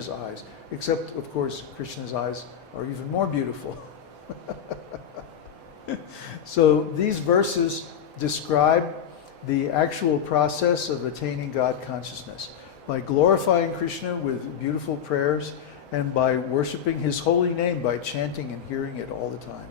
Krishna's eyes. Except, of course, Krishna's eyes are even more beautiful. So these verses describe the actual process of attaining God consciousness by glorifying Krishna with beautiful prayers and by worshiping His holy name, by chanting and hearing it all the time.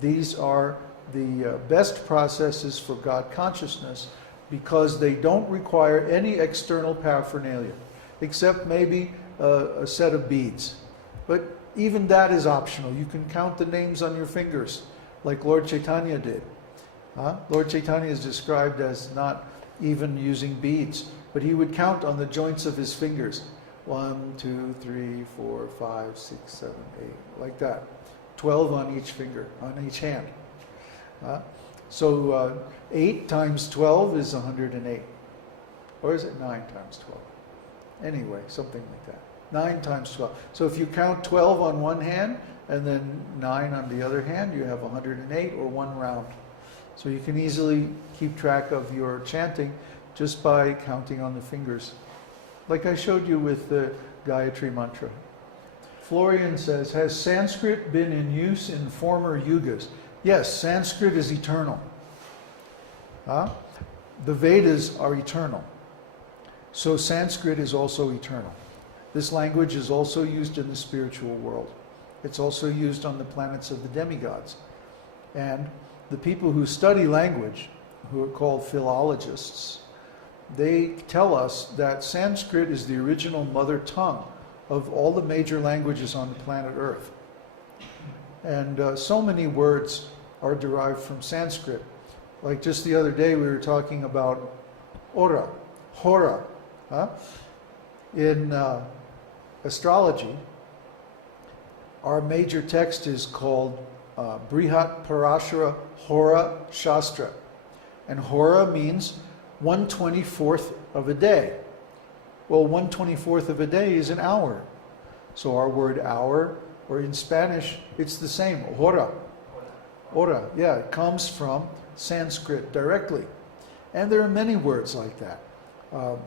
These are the best processes for God consciousness because they don't require any external paraphernalia, except maybe a set of beads. But even that is optional. You can count the names on your fingers, like Lord Chaitanya did. Lord Chaitanya is described as not even using beads, but he would count on the joints of his fingers. 1, 2, 3, 4, 5, 6, 7, 8, like that. 12 on each finger, on each hand. So 8 times 12 is 108. Or is it 9 times 12? Anyway, something like that. 9 times 12. So if you count 12 on one hand and then 9 on the other hand, you have 108 or one round. So you can easily keep track of your chanting just by counting on the fingers. Like I showed you with the Gayatri mantra. Florian says, has Sanskrit been in use in former yugas? Yes, Sanskrit is eternal. The Vedas are eternal. So Sanskrit is also eternal. This language is also used in the spiritual world. It's also used on the planets of the demigods. And the people who study language, who are called philologists, they tell us that Sanskrit is the original mother tongue of all the major languages on the planet Earth. And so many words are derived from Sanskrit. Like just the other day we were talking about aura, hora. In astrology, our major text is called Brihat Parashara Hora Shastra. And hora means 1/24th of a day. Well, 1/24th of a day is an hour. So our word hour, or in Spanish, it's the same, hora. Hora, yeah, it comes from Sanskrit directly. And there are many words like that.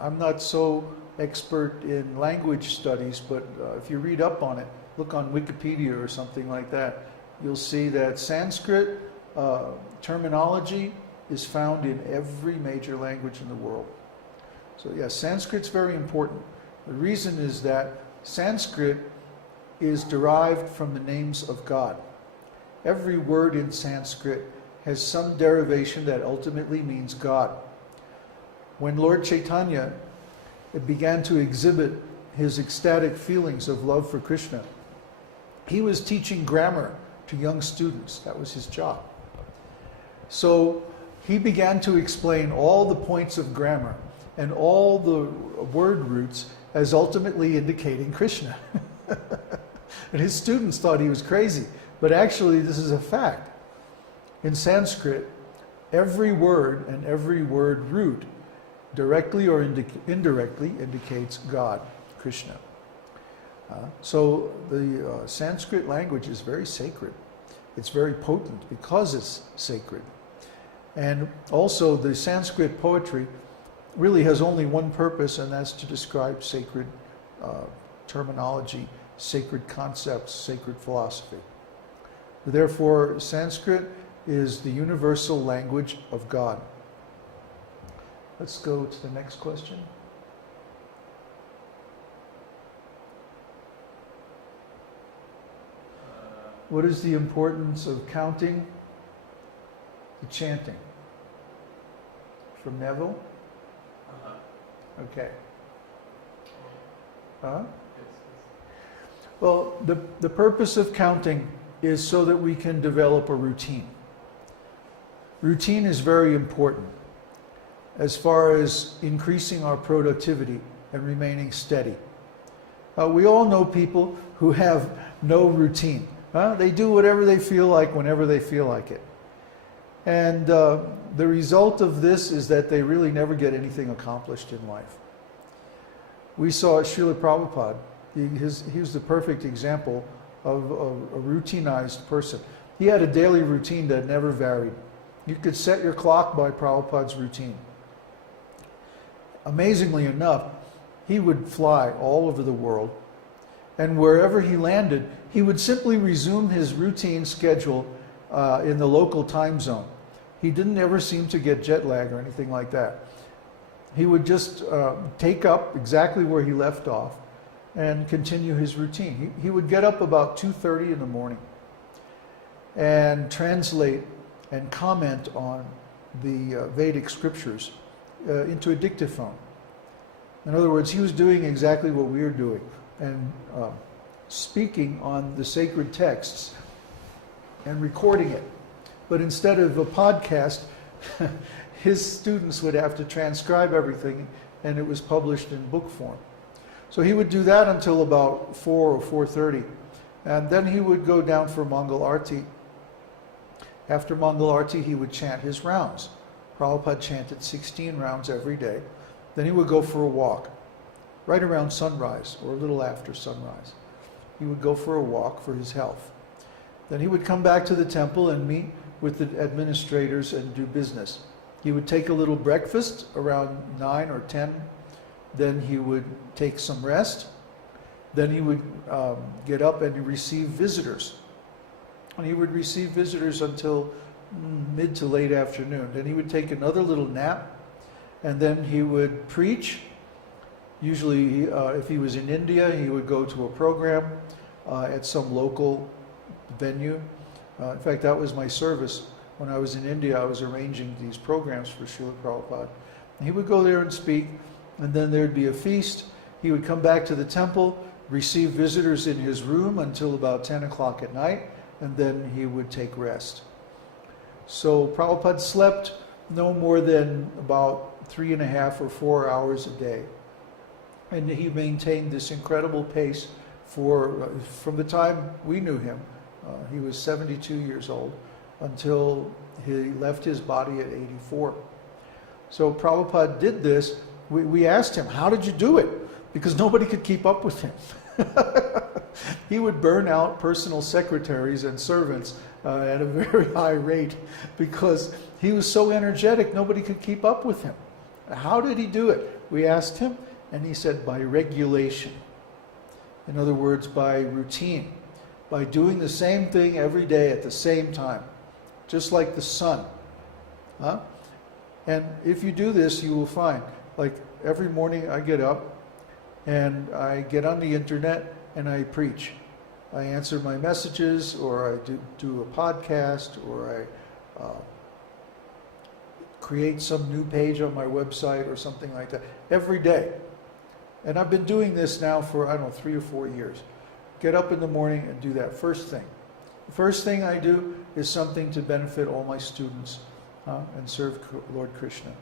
I'm not so expert in language studies, but if you read up on it, look on Wikipedia or something like that, you'll see that Sanskrit terminology is found in every major language in the world. So yes, Sanskrit's very important. The reason is that Sanskrit is derived from the names of God. Every word in Sanskrit has some derivation that ultimately means God. When Lord Chaitanya began to exhibit his ecstatic feelings of love for Krishna, he was teaching grammar to young students. That was his job. So he began to explain all the points of grammar and all the word roots as ultimately indicating Krishna. And his students thought he was crazy, but actually this is a fact. In Sanskrit, every word and every word root directly or indirectly indicates God, Krishna. So the Sanskrit language is very sacred. It's very potent because it's sacred. And also the Sanskrit poetry really has only one purpose, and that's to describe sacred terminology, sacred concepts, sacred philosophy. Therefore, Sanskrit is the universal language of God. Let's go to the next question. What is the importance of counting the chanting? From Neville? Okay. Well, the purpose of counting is so that we can develop a routine. Routine is very important as far as increasing our productivity and remaining steady. We all know people who have no routine. They do whatever they feel like whenever they feel like it. And the result of this is that they really never get anything accomplished in life. We saw Srila Prabhupada. He was the perfect example of a routinized person. He had a daily routine that never varied. You could set your clock by Prabhupada's routine. Amazingly enough, he would fly all over the world, and wherever he landed, he would simply resume his routine schedule in the local time zone. He didn't ever seem to get jet lag or anything like that. He would just take up exactly where he left off and continue his routine. He would get up about 2:30 in the morning and translate and comment on the Vedic scriptures into a dictaphone. In other words, he was doing exactly what we are doing and speaking on the sacred texts and recording it. But instead of a podcast, his students would have to transcribe everything, and it was published in book form. So he would do that until about 4 or 4:30, and then he would go down for Mangal Arti. After Mangal Arti, he would chant his rounds. Prabhupada chanted 16 rounds every day. Then he would go for a walk, right around sunrise or a little after sunrise. He would go for a walk for his health. Then he would come back to the temple and meet with the administrators and do business. He would take a little breakfast around 9 or 10. Then he would take some rest. Then he would get up and receive visitors. And he would receive visitors until mid to late afternoon. Then he would take another little nap, and then he would preach. Usually, if he was in India, he would go to a program at some local venue. In fact, that was my service. When I was in India, I was arranging these programs for Srila Prabhupada. And he would go there and speak, and then there'd be a feast. He would come back to the temple, receive visitors in his room until about 10 o'clock at night, and then he would take rest. So Prabhupada slept no more than about 3.5 or 4 hours a day. And he maintained this incredible pace from the time we knew him. He was 72 years old until he left his body at 84. So Prabhupada did this. We asked him, how did you do it? Because nobody could keep up with him. He would burn out personal secretaries and servants at a very high rate because he was so energetic, nobody could keep up with him. How did he do it? We asked him, and he said, by regulation. In other words, by routine. By doing the same thing every day at the same time. Just like the sun. And if you do this, you will find, like every morning I get up and I get on the internet and I preach. I answer my messages, or I do a podcast, or I create some new page on my website or something like that every day. And I've been doing this now for, 3 or 4 years. Get up in the morning and do that first thing. The first thing I do is something to benefit all my students and serve Lord Krishna.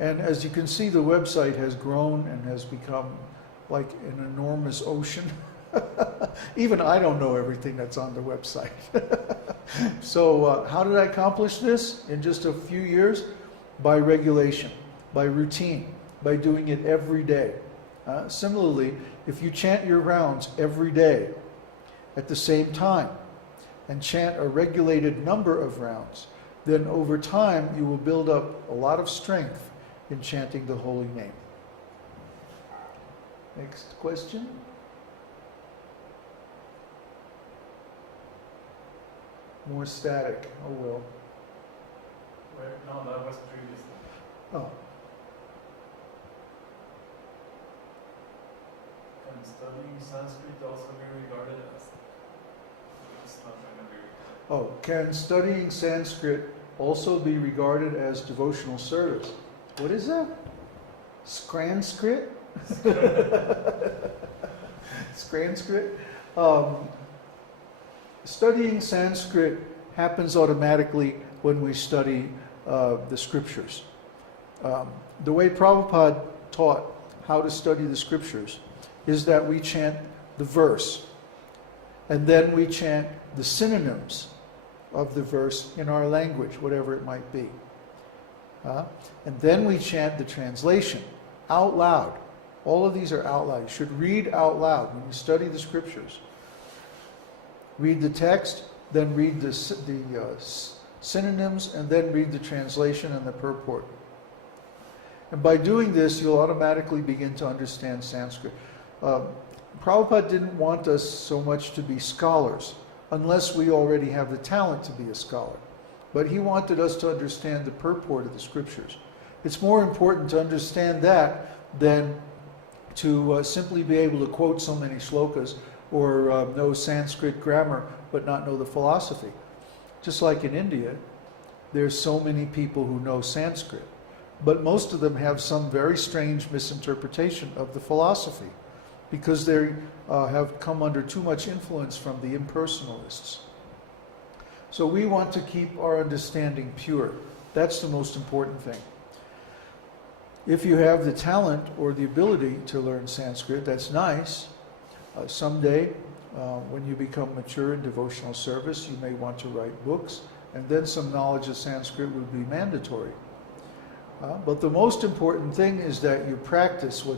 And as you can see, the website has grown and has become like an enormous ocean. Even I don't know everything that's on the website. So how did I accomplish this in just a few years? By regulation, by routine, by doing it every day. Similarly, if you chant your rounds every day at the same time and chant a regulated number of rounds, then over time you will build up a lot of strength in chanting the holy name. Next question. More static. Oh well. No, that was previously. Oh. Can studying Sanskrit also be regarded as? It's not going to be. Oh, can studying Sanskrit also be regarded as devotional service? What is that? Scranskrit? Scranskrit? Studying Sanskrit happens automatically when we study the scriptures. The way Prabhupada taught how to study the scriptures is that we chant the verse, and then we chant the synonyms of the verse in our language, whatever it might be. And then we chant the translation out loud. All of these are out loud. You should read out loud when you study the scriptures. Read the text, then read the synonyms, and then read the translation and the purport. And by doing this, you'll automatically begin to understand Sanskrit. Prabhupada didn't want us so much to be scholars, unless we already have the talent to be a scholar. But he wanted us to understand the purport of the scriptures. It's more important to understand that than to simply be able to quote so many shlokas or know Sanskrit grammar but not know the philosophy. Just like in India, there's so many people who know Sanskrit, but most of them have some very strange misinterpretation of the philosophy because they have come under too much influence from the impersonalists. So we want to keep our understanding pure. That's the most important thing. If you have the talent or the ability to learn Sanskrit, that's nice. Someday, when you become mature in devotional service, you may want to write books, and then some knowledge of Sanskrit would be mandatory. But the most important thing is that you practice what